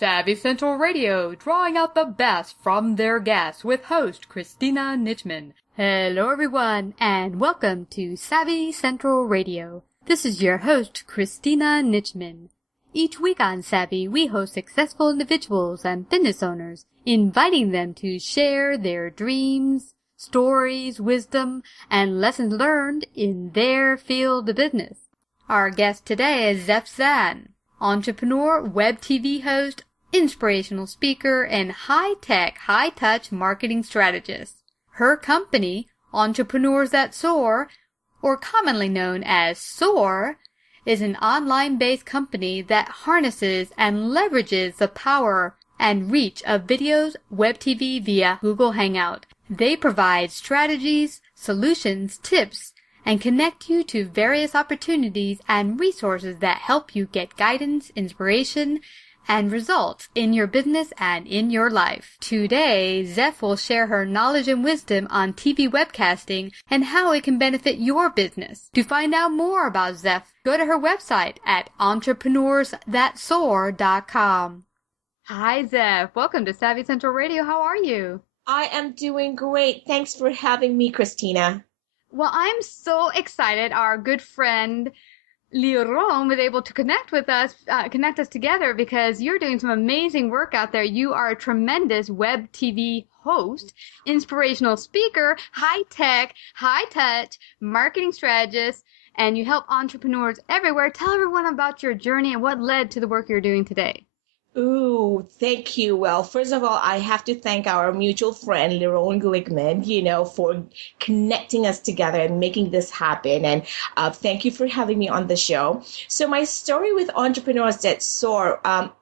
Savvy Central Radio, drawing out the best from their guests with host Christina Nitchman. Hello everyone, and welcome to Savvy Central Radio. This is your host, Christina Nitchman. Each week on Savvy, we host successful individuals and business owners, inviting them to share their dreams, stories, wisdom, and lessons learned in their field of business. Our guest today is Zest, entrepreneur, web TV host, inspirational speaker, and high-tech, high-touch marketing strategist. Her company, Entrepreneurs That SOAR, or commonly known as SOAR, is an online-based company that harnesses and leverages the power and reach of videos, web TV via Google Hangout. They provide strategies, solutions, tips, and connect you to various opportunities and resources that help you get guidance, inspiration, and results in your business and in your life. Today, Zeph will share her knowledge and wisdom on TV webcasting and how it can benefit your business. To find out more about Zeph, go to her website at entrepreneursthatsoar.com. Hi, Zeph. Welcome to Savvy Central Radio. How are you? I am doing great. Thanks for having me, Christina. Well, I'm so excited. Our good friend Liron was able to connect us together because you're doing some amazing work out there. You are a tremendous web TV host, inspirational speaker, high-tech, high-touch marketing strategist, and you help entrepreneurs everywhere. Tell everyone about your journey and what led to the work you're doing today. Ooh, thank you. Well, first of all, I have to thank our mutual friend, Liron Glickman, for connecting us together and making this happen. And thank you for having me on the show. So my story with Entrepreneurs That SOAR,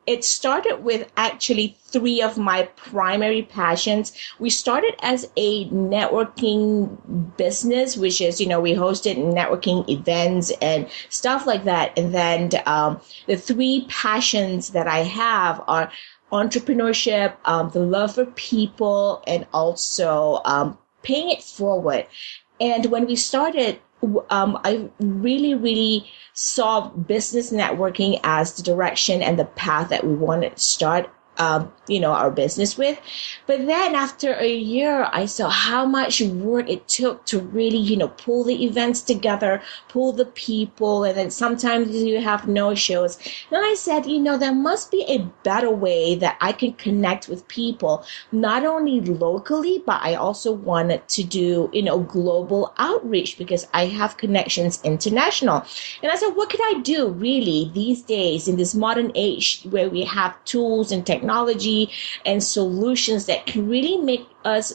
it started with actually three of my primary passions. We started as a networking business, which is, we hosted networking events and stuff like that. And then the three passions that I have are entrepreneurship, the love for people, and also paying it forward. And when we started, I really saw business networking as the direction and the path that we wanted to start our business with. But then after a year, I saw how much work it took to really, pull the events together, pull the people, and then sometimes you have no shows. Then I said, there must be a better way that I can connect with people, not only locally, but I also wanted to do, global outreach because I have connections international. And I said, what could I do really these days in this modern age where we have tools and technology and solutions that can really make us,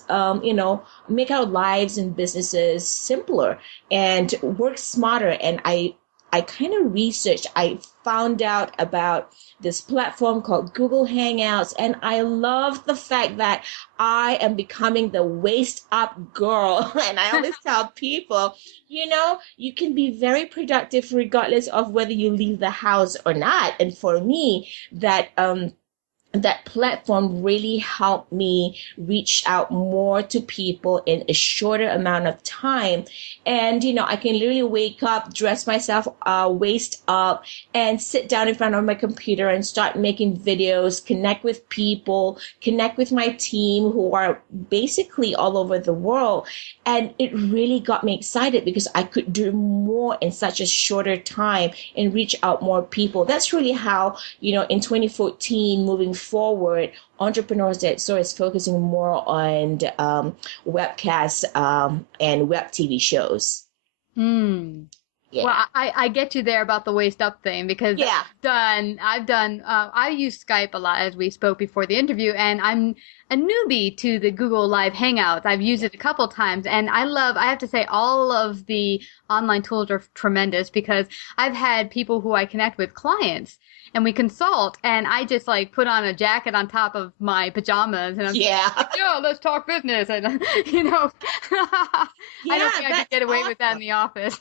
make our lives and businesses simpler and work smarter. And I kind of researched, I found out about this platform called Google Hangouts, and I love the fact that I am becoming the waist up girl. And I always tell people, you can be very productive regardless of whether you leave the house or not. And for me, that platform really helped me reach out more to people in a shorter amount of time. And, I can literally wake up, dress myself waist up, and sit down in front of my computer and start making videos, connect with people, connect with my team who are basically all over the world. And it really got me excited because I could do more in such a shorter time and reach out more people. That's really how, in 2014, moving forward, Entrepreneurs That SOAR is focusing more on webcasts and web TV shows. Yeah. Well, I get you there about the waist up thing because I use Skype a lot, as we spoke before the interview, and I'm a newbie to the Google Live Hangouts. I've used it a couple times, and I have to say, all of the online tools are tremendous because I've had people who I connect with, clients, and we consult, and I just put on a jacket on top of my pajamas, and I'm yo, let's talk business, and I don't think I could get away with that in the office.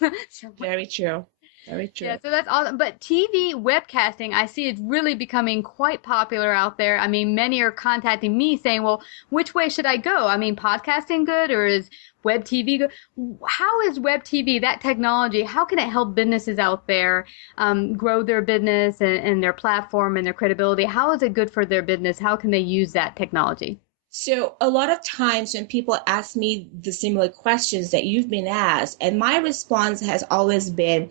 Very true. Very true. Yeah, so that's awesome. But TV webcasting, I see it's really becoming quite popular out there. I mean, many are contacting me saying, well, which way should I go? I mean, podcasting good or is web TV good? How is web TV, that technology, how can it help businesses out there grow their business and their platform and their credibility? How is it good for their business? How can they use that technology? So a lot of times when people ask me the similar questions that you've been asked, and my response has always been,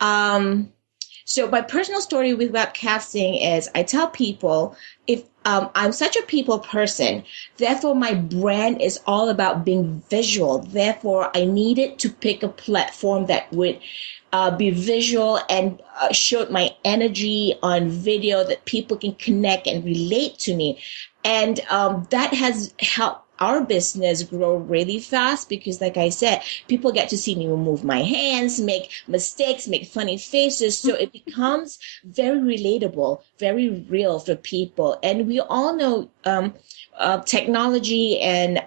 so my personal story with webcasting is I tell people if I'm such a people person, therefore my brand is all about being visual. Therefore, I needed to pick a platform that would be visual and showed my energy on video that people can connect and relate to me. And that has helped our business grow really fast because, like I said, people get to see me move my hands, make mistakes, make funny faces. So it becomes very relatable, very real for people. And we all know technology and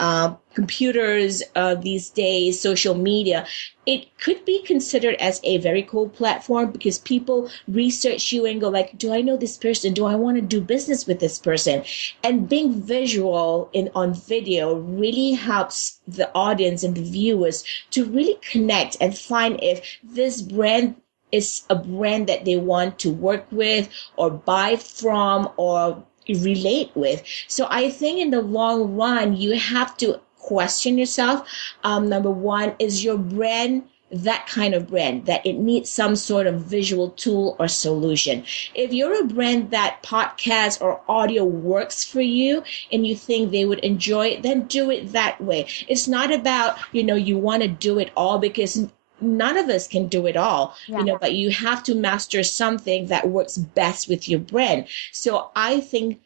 computers these days, social media, it could be considered as a very cool platform because people research you and go like, do I know this person? Do I want to do business with this person? And being visual on video really helps the audience and the viewers to really connect and find if this brand is a brand that they want to work with or buy from or relate with. So I think in the long run, you have to question yourself. Number one, is your brand that kind of brand that it needs some sort of visual tool or solution? If you're a brand that podcast or audio works for you and you think they would enjoy it, then do it that way. It's not about, you want to do it all because none of us can do it all, but you have to master something that works best with your brand. So I think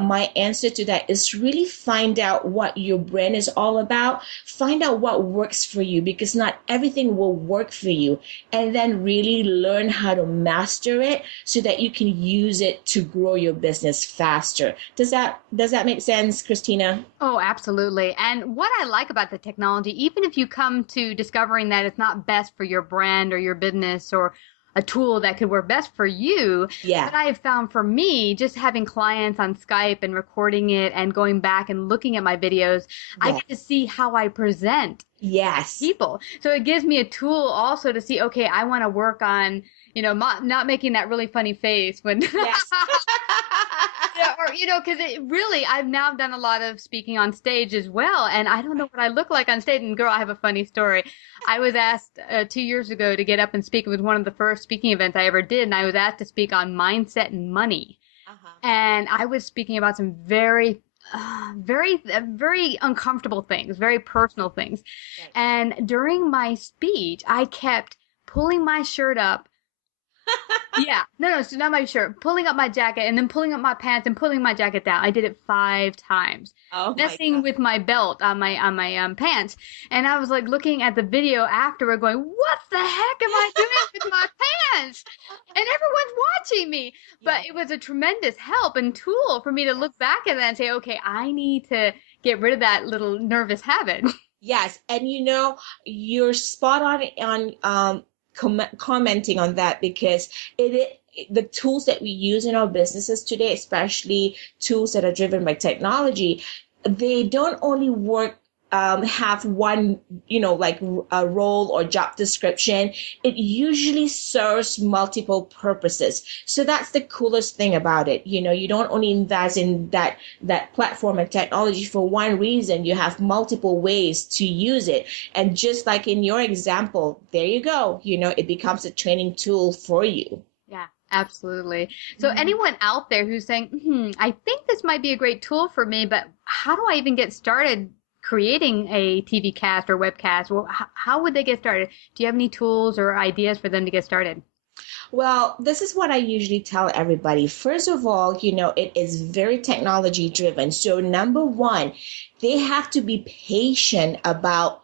my answer to that is really find out what your brand is all about. Find out what works for you because not everything will work for you. And then really learn how to master it so that you can use it to grow your business faster. Does that make sense, Christina? Oh, absolutely. And what I like about the technology, even if you come to discovering that it's not best for your brand or your business or a tool that could work best for you. Yeah. What I have found for me, just having clients on Skype and recording it and going back and looking at my videos, I get to see how I present people. So it gives me a tool also to see, okay, I want to work on, not making that really funny face when, Yes. because it really, I've now done a lot of speaking on stage as well, and I don't know what I look like on stage. And girl, I have a funny story. I was asked 2 years ago to get up and speak. It was one of the first speaking events I ever did, and I was asked to speak on mindset and money. And I was speaking about some very uncomfortable things, very personal things. Right. And during my speech, I kept pulling my shirt up. No, it's not my shirt. Pulling up my jacket and then pulling up my pants and pulling my jacket down. I did it 5 times. Messing with my belt on my pants. And I was like looking at the video afterward going, what the heck am I doing with my pants? And everyone's watching me. But it was a tremendous help and tool for me to look back at that and say, okay, I need to get rid of that little nervous habit. Yes. And you're spot on commenting on that because the tools that we use in our businesses today, especially tools that are driven by technology, they don't only work have one, like a role or job description. It usually serves multiple purposes. So that's the coolest thing about it. You don't only invest in that platform and technology for one reason. You have multiple ways to use it. And just like in your example, there you go. It becomes a training tool for you. Yeah, absolutely. So anyone out there who's saying, I think this might be a great tool for me, but how do I even get started creating a TV cast or webcast? Well, how would they get started? Do you have any tools or ideas for them to get started? Well, this is what I usually tell everybody. First of all, it is very technology driven. So number one, they have to be patient about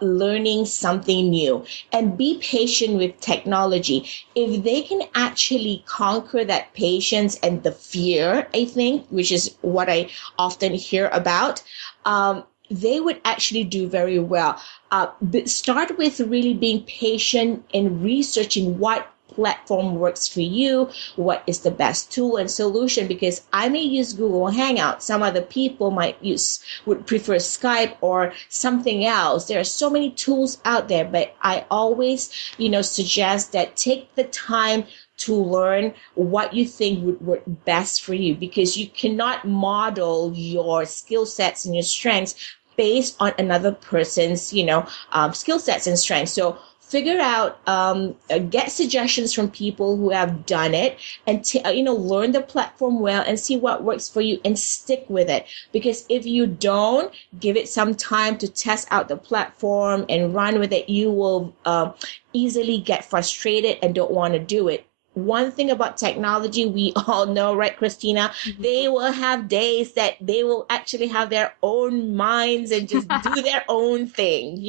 learning something new and be patient with technology. If they can actually conquer that patience and the fear, I think, which is what I often hear about, they would actually do very well. Start with really being patient and researching what platform works for you, what is the best tool and solution, because I may use Google Hangout. Some other people would prefer Skype or something else. There are so many tools out there, but I always, suggest that take the time to learn what you think would work best for you, because you cannot model your skill sets and your strengths based on another person's, skill sets and strengths. So figure out, get suggestions from people who have done it, and learn the platform well and see what works for you and stick with it. Because if you don't give it some time to test out the platform and run with it, you will easily get frustrated and don't want to do it. One thing about technology, we all know, right, Christina? Mm-hmm. They will have days that they will actually have their own minds and just do their own thing,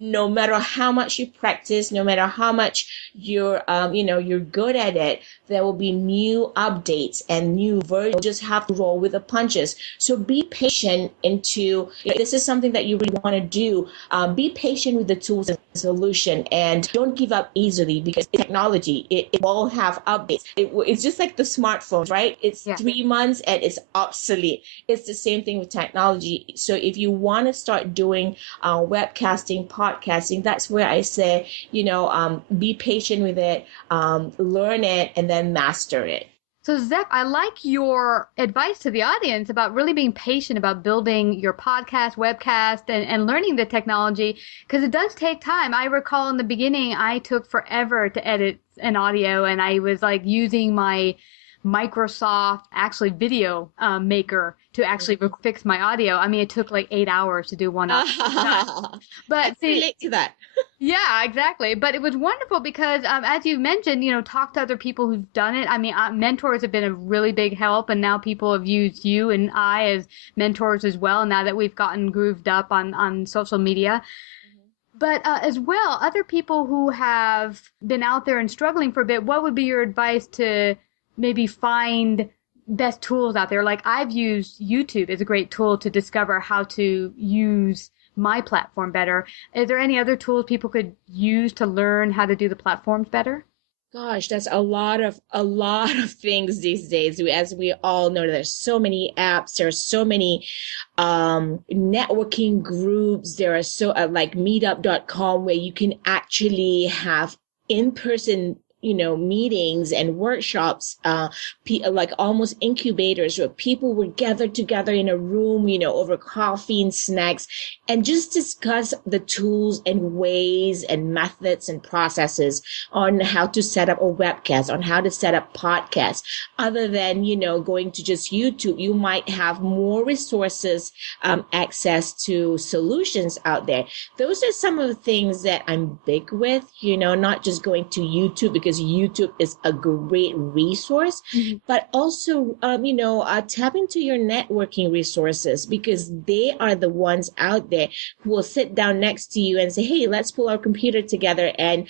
no matter how much you practice, no matter how much you're good at it, there will be new updates and new versions. You'll just have to roll with the punches. So be patient this is something that you really want to do. Be patient with the tools and solution, and don't give up easily, because technology, it will have updates. It's just like the smartphones, right? It's 3 months and it's obsolete. It's the same thing with technology. So if you want to start doing webcasting, podcasting, that's where I say, be patient with it, learn it, and then master it. So Zach, I like your advice to the audience about really being patient about building your podcast, webcast, and learning the technology, because it does take time. I recall in the beginning, I took forever to edit an audio, and I was like using my Microsoft video maker to actually fix my audio. I mean, it took like 8 hours to do one episode. But I can relate to that. Yeah, exactly. But it was wonderful because, as you mentioned, talk to other people who've done it. I mean, mentors have been a really big help, and now people have used you and I as mentors as well, now that we've gotten grooved up on social media. But as well, other people who have been out there and struggling for a bit, what would be your advice to maybe find best tools out there? Like, I've used YouTube as a great tool to discover how to use my platform better. Is there any other tools people could use to learn how to do the platforms better? Gosh, that's a lot of things these days. As we all know, there's so many apps. There's so many networking groups. There are like meetup.com, where you can actually have in-person meetings and workshops, like almost incubators, where people would gather together in a room, over coffee and snacks, and just discuss the tools and ways and methods and processes on how to set up a webcast, on how to set up podcasts. Other than, going to just YouTube, you might have more resources, access to solutions out there. Those are some of the things that I'm big with, not just going to YouTube, because YouTube is a great resource, but also, tap into your networking resources, because they are the ones out there who will sit down next to you and say, hey, let's pull our computer together and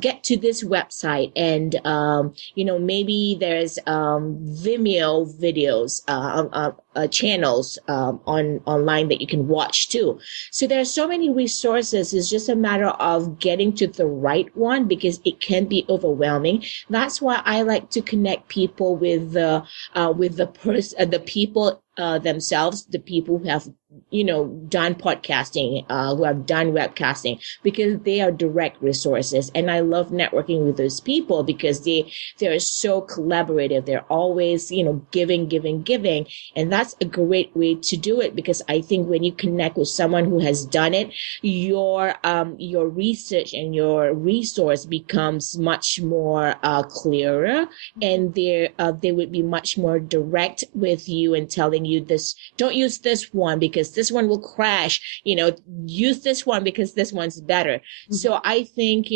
get to this website. And, maybe there's Vimeo videos, channels online that you can watch too. So there are so many resources. It's just a matter of getting to the right one, because it can be overwhelming. That's why I like to connect people with the people themselves, the people who have done podcasting, who have done webcasting, because they are direct resources. And I love networking with those people because they're so collaborative. They're always, giving. And that's a great way to do it, because I think when you connect with someone who has done it, your research and your resource becomes much more clearer, and they would be much more direct with you and telling you this, don't use this one because this one will crash, use this one because this one's better. Mm-hmm. So I think,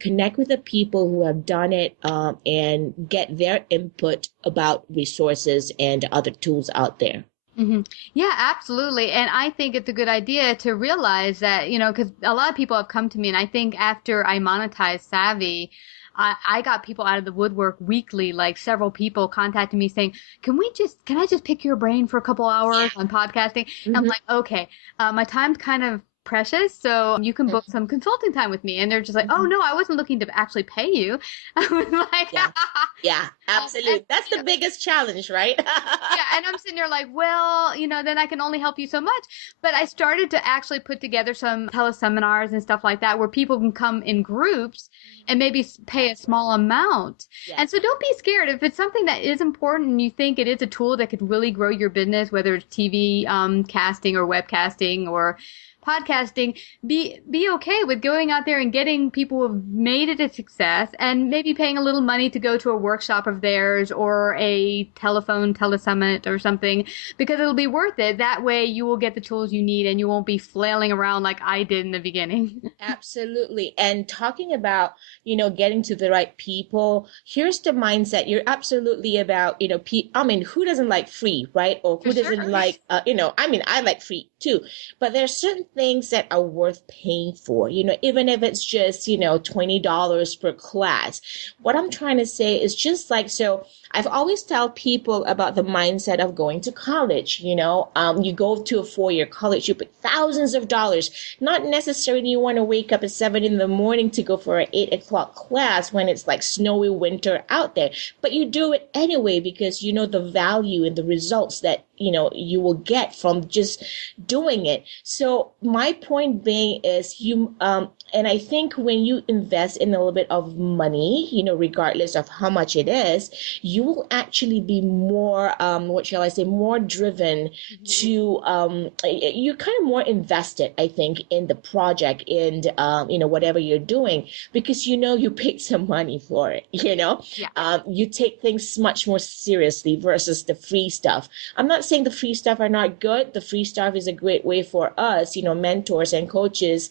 connect with the people who have done it, and get their input about resources and other tools out there. Mm-hmm. Yeah, absolutely. And I think it's a good idea to realize that, because a lot of people have come to me, and I think after I monetized Savvy, I got people out of the woodwork weekly, like several people contacting me saying, can I just pick your brain for a couple hours on podcasting? And I'm like, okay, my time's kind of precious, so you can book some consulting time with me. And they're just like, oh no, I wasn't looking to actually pay you. I was like, yeah, absolutely. That's the biggest challenge, right? Yeah, and I'm sitting there like, well, then I can only help you so much. But I started to actually put together some teleseminars and stuff like that where people can come in groups and maybe pay a small amount. Yes. And so don't be scared. If it's something that is important and you think it is a tool that could really grow your business, whether it's TV casting or webcasting or podcasting, be okay with going out there and getting people who have made it a success and maybe paying a little money to go to a workshop of theirs or a telesummit or something, because it'll be worth it. That way you will get the tools you need and you won't be flailing around like I did in the beginning. Absolutely. And talking about, getting to the right people, here's the mindset. You're absolutely about, who doesn't like free, right? Or who doesn't like, I like free too, but there's certain things that are worth paying for, even if it's just, $20 per class. What I'm trying to say is just like, so I've always tell people about the mindset of going to college. You go to a 4-year college, you put thousands of dollars. Not necessarily you want to wake up at 7 a.m. to go for an 8 o'clock class when it's like snowy winter out there, but you do it anyway because you know the value and the results that you will get from just doing it. So my point being is and I think when you invest in a little bit of money, regardless of how much it is, you will actually be more, more driven to, you're kind of more invested, I think, in the project and, whatever you're doing, because you paid some money for it, you take things much more seriously versus the free stuff. I'm not saying the free stuff are not good. The free stuff is a great way for us, mentors and coaches,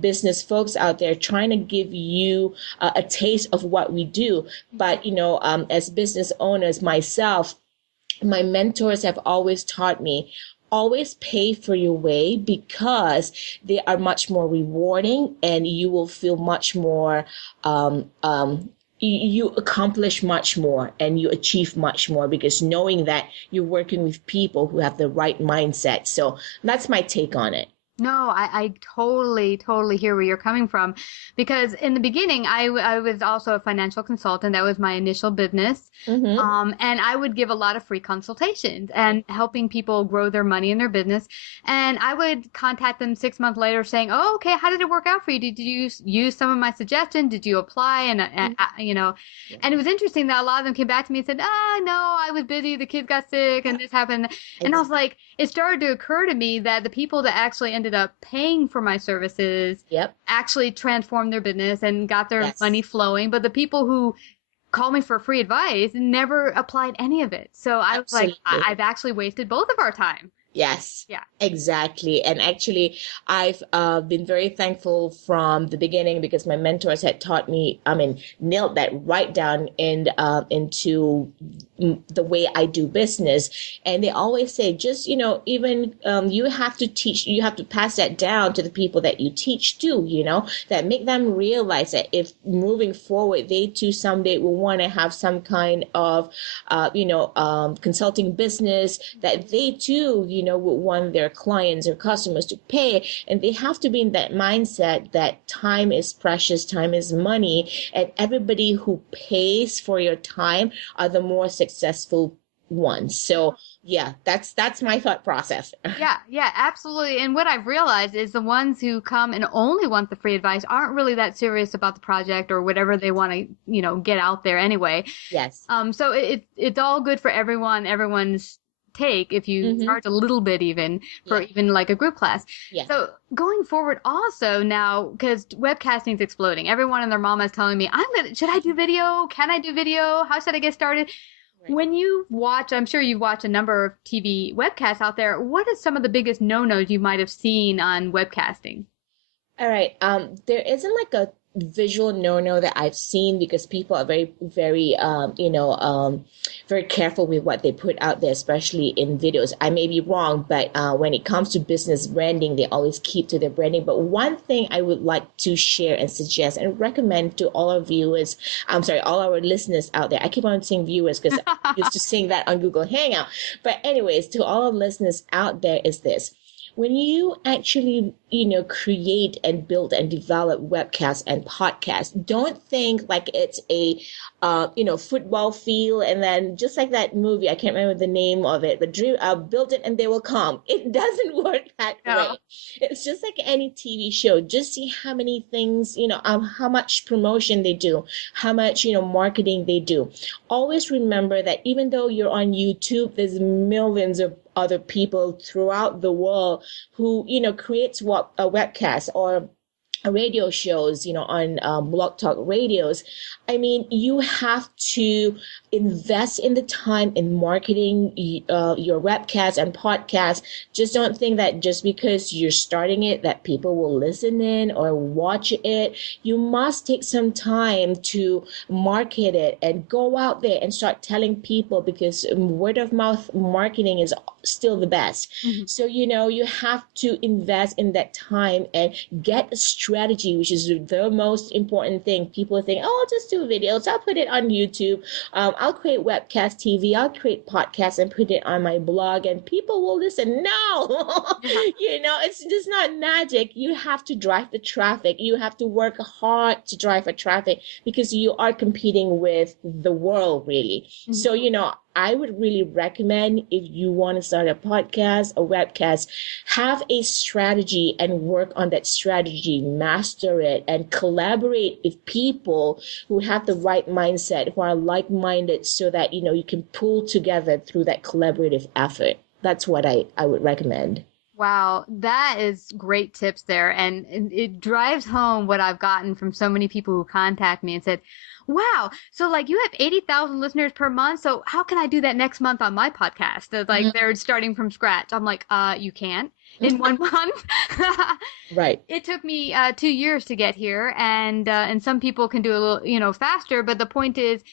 business folks out there trying to give you a taste of what we do. But, as business owners, myself, my mentors have always taught me, always pay for your way because they are much more rewarding and you will feel much more, you accomplish much more and you achieve much more because knowing that you're working with people who have the right mindset. So that's my take on it. No, I totally hear where you're coming from, because in the beginning, I was also a financial consultant. That was my initial business. And I would give a lot of free consultations and helping people grow their money in their business. And I would contact them 6 months later saying, oh, okay, how did it work out for you? Did you use some of my suggestions? Did you apply? And, and it was interesting that a lot of them came back to me and said, no, I was busy. The kids got sick and this happened. And I was like, it started to occur to me that the people that actually ended up paying for my services actually transformed their business and got their money flowing. But the people who called me for free advice never applied any of it. So I was like, I've actually wasted both of our time. Yes. Yeah. Exactly. And actually, I've been very thankful from the beginning because my mentors had taught me, nailed that right down into the way I do business. And they always say, just, even you have to teach, you have to pass that down to the people that you teach too, that make them realize that if moving forward, they too someday will want to have some kind of, consulting business that they too, would want their clients or customers to pay. And they have to be in that mindset that time is precious, time is money, and everybody who pays for your time are the more successful ones. So yeah, that's my thought process. Yeah, absolutely. And what I've realized is the ones who come and only want the free advice aren't really that serious about the project or whatever they want to, get out there anyway. Yes. So it's all good for everyone's take if you charge a little bit even for even like a group class. Yeah. So going forward also now, because webcasting is exploding. Everyone and their mama is telling me, should I do video? Can I do video? How should I get started? Right. When you watch, I'm sure you've watched a number of TV webcasts out there. What is some of the biggest no-nos you might have seen on webcasting? All right. There isn't like a visual no-no that I've seen, because people are very, very, very careful with what they put out there, especially in videos. I may be wrong, but when it comes to business branding, they always keep to their branding. But one thing I would like to share and suggest and recommend to all our viewers, all our listeners out there. I keep on saying viewers because I'm used to seeing that on Google Hangout. But anyways, to all our listeners out there is this. When you actually, create and build and develop webcasts and podcasts, don't think like it's a, football field. And then just like that movie, I can't remember the name of it, but build it and they will come. It doesn't work that way. It's just like any TV show. Just see how many things, how much promotion they do, how much, marketing they do. Always remember that even though you're on YouTube, there's millions of other people throughout the world who, creates a webcast or radio shows, on Blog Talk radios. I mean, you have to invest in the time in marketing your webcast and podcast. Just don't think that just because you're starting it that people will listen in or watch it. You must take some time to market it and go out there and start telling people, because word of mouth marketing is still the best. Mm-hmm. So, you have to invest in that time and get a strategy, which is the most important thing. People think, oh, I'll just do videos. I'll put it on YouTube. I'll create webcast TV. I'll create podcasts and put it on my blog and people will listen. No, it's just not magic. You have to drive the traffic. You have to work hard to drive the traffic, because you are competing with the world, really. Mm-hmm. So, I would really recommend, if you want to start a podcast, a webcast, have a strategy and work on that strategy, master it, and collaborate with people who have the right mindset, who are like-minded, so that, you can pull together through that collaborative effort. That's what I would recommend. Wow, that is great tips there. And it drives home what I've gotten from so many people who contact me and said, wow, so like you have 80,000 listeners per month. So how can I do that next month on my podcast? Like they're starting from scratch. I'm like, you can't in 1 month. Right. It took me 2 years to get here, and some people can do a little, faster. But the point is,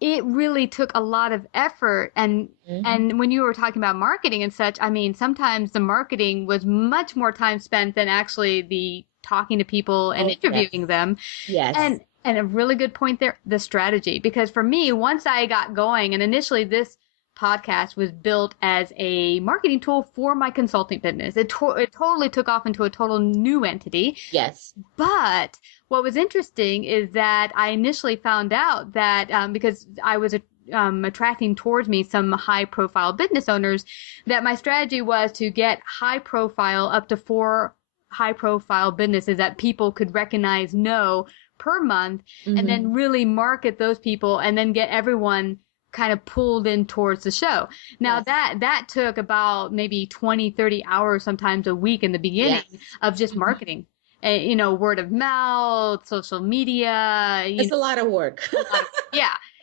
it really took a lot of effort. And when you were talking about marketing and such, I mean, sometimes the marketing was much more time spent than actually the talking to people and interviewing them. Yes. And a really good point there, the strategy. Because for me, once I got going, and initially this podcast was built as a marketing tool for my consulting business. It totally took off into a total new entity. Yes. But what was interesting is that I initially found out that because I was attracting towards me some high-profile business owners, that my strategy was to get high-profile, up to 4 high-profile businesses that people could recognize, know per month, and then really market those people, and then get everyone kind of pulled in towards the show. Now that took about maybe 20, 30 hours, sometimes a week in the beginning of just marketing. Word of mouth, social media. It's a lot of work.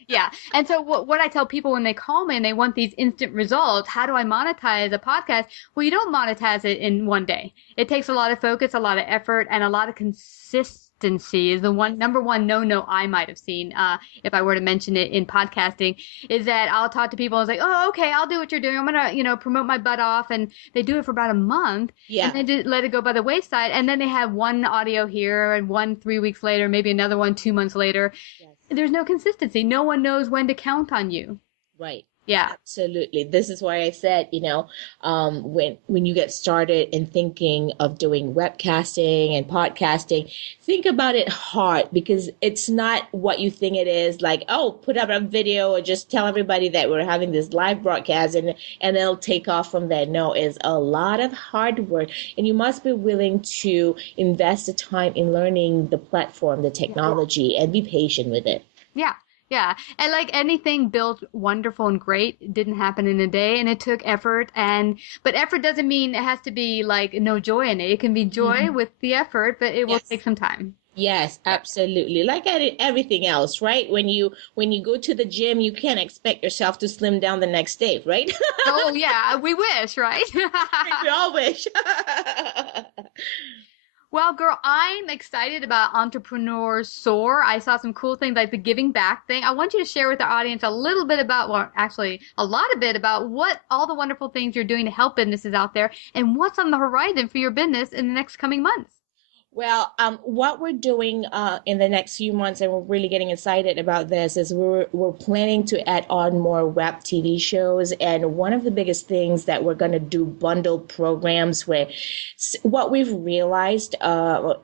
Yeah. And so what I tell people when they call me and they want these instant results, how do I monetize a podcast? Well, you don't monetize it in one day. It takes a lot of focus, a lot of effort, and a lot of consistency is the number one no I might have seen, if I were to mention it in podcasting, is that I'll talk to people and say, oh, okay, I'll do what you're doing. I'm going to, promote my butt off. And they do it for about a month. Yeah. And then let it go by the wayside. And then they have one audio here and one 3 weeks later, maybe another one 2 months later. Yes. There's no consistency. No one knows when to count on you. Right. Yeah, absolutely. This is why I said, when you get started in thinking of doing webcasting and podcasting, think about it hard, because it's not what you think it is. Like, oh, put up a video or just tell everybody that we're having this live broadcast and it'll take off from there. No, it's a lot of hard work, and you must be willing to invest the time in learning the platform, the technology, and be patient with it. Yeah. Yeah. And like anything built wonderful and great, it didn't happen in a day, and it took effort. But effort doesn't mean it has to be like no joy in it. It can be joy with the effort, but it will take some time. Yes, absolutely. Like everything else, right? When you go to the gym, you can't expect yourself to slim down the next day, right? Oh, yeah. We wish, right? We all wish. Well, girl, I'm excited about Entrepreneurs SOAR. I saw some cool things like the giving back thing. I want you to share with our audience a little bit about, well, actually, a lot of bit about what all the wonderful things you're doing to help businesses out there and what's on the horizon for your business in the next coming months. Well, what we're doing in the next few months, and we're really getting excited about this, is we're planning to add on more web TV shows. And one of the biggest things that we're going to do bundle programs where what we've realized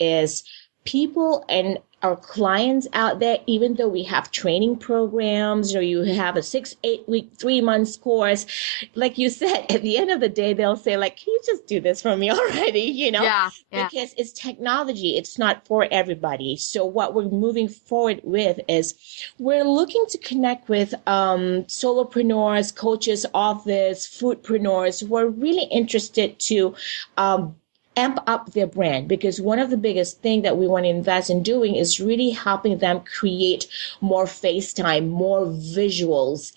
is people and our clients out there, even though we have training programs or you have a 6, 8 week, 3 months course, like you said, at the end of the day, they'll say like, can you just do this for me already? Yeah. Because it's technology. It's not for everybody. So what we're moving forward with is we're looking to connect with solopreneurs, coaches, authors, foodpreneurs who are really interested to amp up their brand, because one of the biggest thing that we want to invest in doing is really helping them create more face time, more visuals,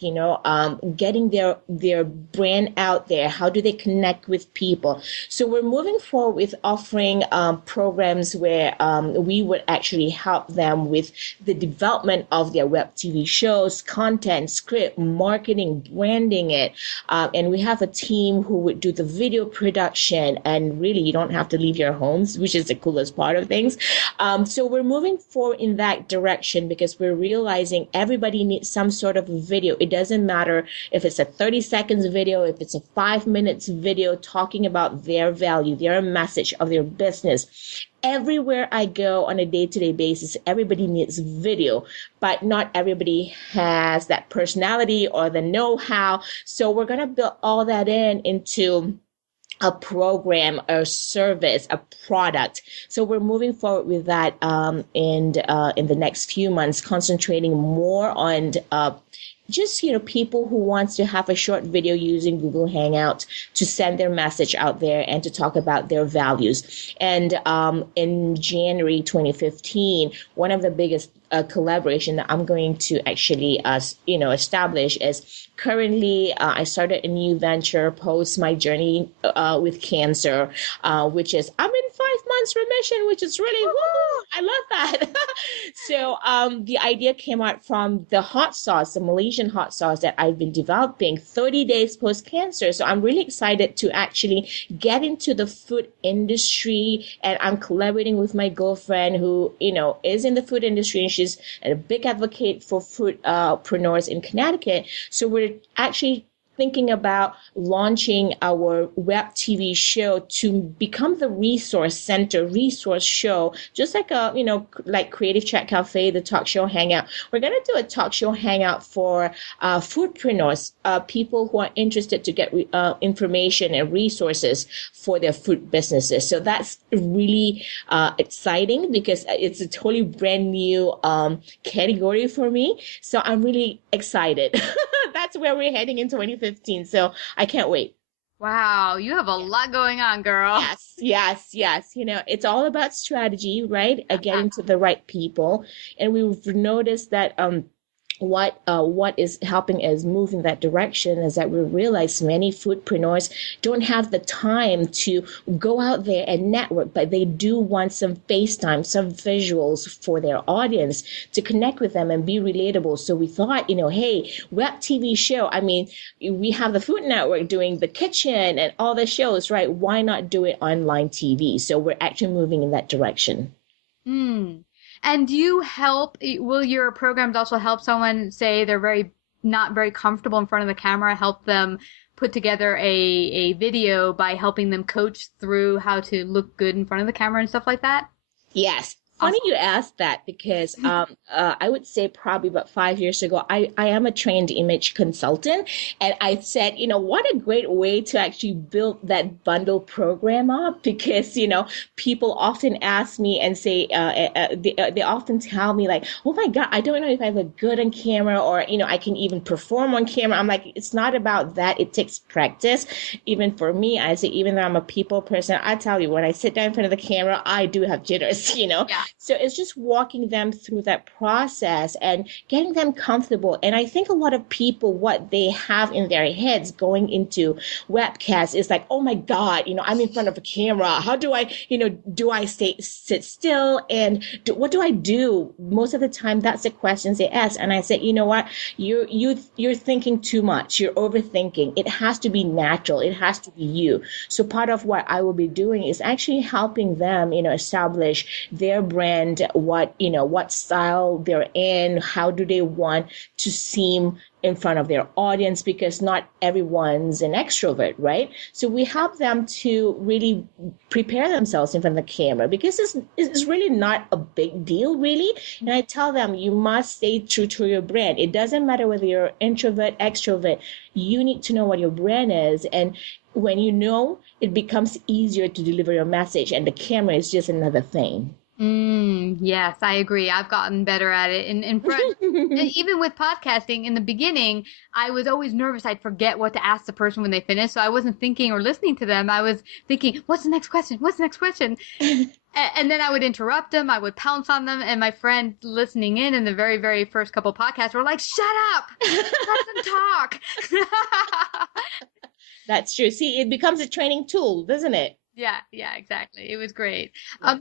getting their brand out there. How do they connect with people? So we're moving forward with offering programs where we would actually help them with the development of their web TV shows, content, script, marketing, branding it. And we have a team who would do the video production, and really you don't have to leave your homes, which is the coolest part of things. So we're moving forward in that direction because we're realizing everybody needs some sort of video. It doesn't matter if it's a 30 seconds video, if it's a 5 minutes video talking about their value, their message of their business. Everywhere I go on a day-to-day basis, everybody needs video, but not everybody has that personality or the know-how. So we're going to build all that into a program, a service, a product. So we're moving forward with that in the next few months, concentrating more on just people who wants to have a short video using Google Hangout to send their message out there and to talk about their values. And in January 2015, one of the biggest collaboration that I'm going to actually establish is currently I started a new venture post my journey with cancer, which is I'm in 5 months remission, which is really woo! I love that. So the idea came out from the hot sauce, the Malaysian hot sauce that I've been developing 30 days post cancer. So I'm really excited to actually get into the food industry, and I'm collaborating with my girlfriend who is in the food industry, and she's a big advocate for foodpreneurs in Connecticut. So we're actually thinking about launching our web TV show to become the resource center, resource show, just like like Creative Chat Cafe, the talk show hangout. We're going to do a talk show hangout for foodpreneurs, people who are interested to get information and resources for their food businesses. So that's really exciting because it's a totally brand new category for me. So I'm really excited. That's where we're heading in 2015. So I can't wait. Wow, you have a lot going on, girl. Yes. It's all about strategy, right? Getting to the right people. And we've noticed that what is helping us move in that direction is that we realize many foodpreneurs don't have the time to go out there and network, but they do want some face time, some visuals for their audience to connect with them and be relatable. So we thought, hey, web TV show. I mean, we have the Food Network doing the kitchen and all the shows, right? Why not do it online TV? So we're actually moving in that direction. And will your programs also help someone, say they're not very comfortable in front of the camera, help them put together a video by helping them coach through how to look good in front of the camera and stuff like that? Yes. Funny you asked that because I would say probably about 5 years ago, I am a trained image consultant. And I said, what a great way to actually build that bundle program up because, people often ask me and say, they often tell me like, oh my God, I don't know if I look good on camera or, I can even perform on camera. I'm like, it's not about that. It takes practice. Even for me, I say, even though I'm a people person, I tell you, when I sit down in front of the camera, I do have jitters, Yeah. So it's just walking them through that process and getting them comfortable. And I think a lot of people, what they have in their heads going into webcasts is like, oh my God, I'm in front of a camera. How do I, do I sit still? And what do I do? Most of the time, that's the questions they ask. And I said, you know what? You're thinking too much. You're overthinking. It has to be natural. It has to be you. So part of what I will be doing is actually helping them, establish their brand, what style they're in, how do they want to seem in front of their audience, because not everyone's an extrovert, right? So we help them to really prepare themselves in front of the camera, because it's really not a big deal, really. And I tell them, you must stay true to your brand. It doesn't matter whether you're introvert, extrovert, you need to know what your brand is. And when you know, it becomes easier to deliver your message, and the camera is just another thing. Yes, I agree. I've gotten better at it. In front, even with podcasting, in the beginning, I was always nervous. I'd forget what to ask the person when they finished. So I wasn't thinking or listening to them. I was thinking, what's the next question? What's the next question? And then I would interrupt them. I would pounce on them. And my friend listening in the very, very first couple podcasts were like, shut up! Let them talk! That's true. See, it becomes a training tool, doesn't it? Yeah, exactly. It was great.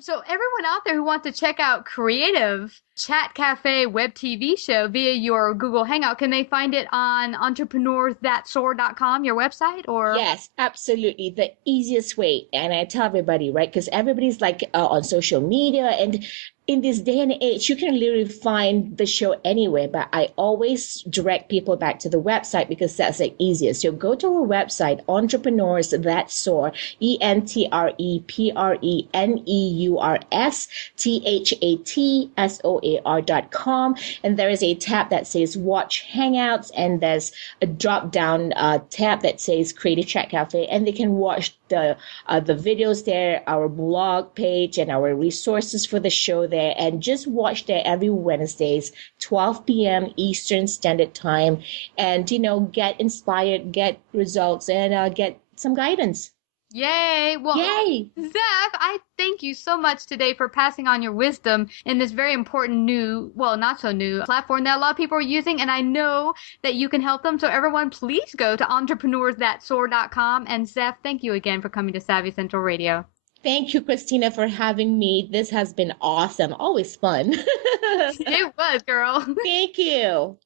So everyone out there who wants to check out Creative Chat Cafe web TV show via your Google Hangout, can they find it on entrepreneursthatsoar.com, your website? Or Yes, absolutely. The easiest way. And I tell everybody, right? Because everybody's like on social media, and in this day and age, you can literally find the show anywhere, but I always direct people back to the website because that's the easiest. So go to our website, Entrepreneurs That Soar, ENTREPRENEURSTHATSOAR.com. And there is a tab that says Watch Hangouts, and there's a drop down tab that says Creative Chat Cafe, and they can watch the videos there, our blog page, and our resources for the show there, and just watch there every Wednesdays, 12 p.m. Eastern Standard Time, and get inspired, get results, and get some guidance. Yay! Well, Yay! Zeph, I thank you so much today for passing on your wisdom in this very important new, well, not so new platform that a lot of people are using, and I know that you can help them. So everyone, please go to entrepreneursthatsoar.com. And Zeph, thank you again for coming to Savvy Central Radio. Thank you, Christina, for having me. This has been awesome. Always fun. It was, girl. Thank you.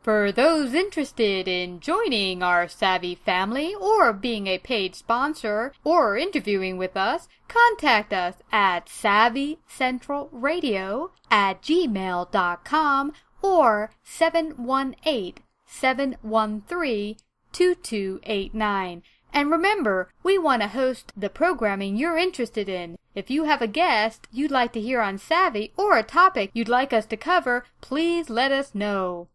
For those interested in joining our Savvy family or being a paid sponsor or interviewing with us, contact us at savvycentralradio@gmail.com or 718-713-2289. And remember, we want to host the programming you're interested in. If you have a guest you'd like to hear on Savvy or a topic you'd like us to cover, please let us know.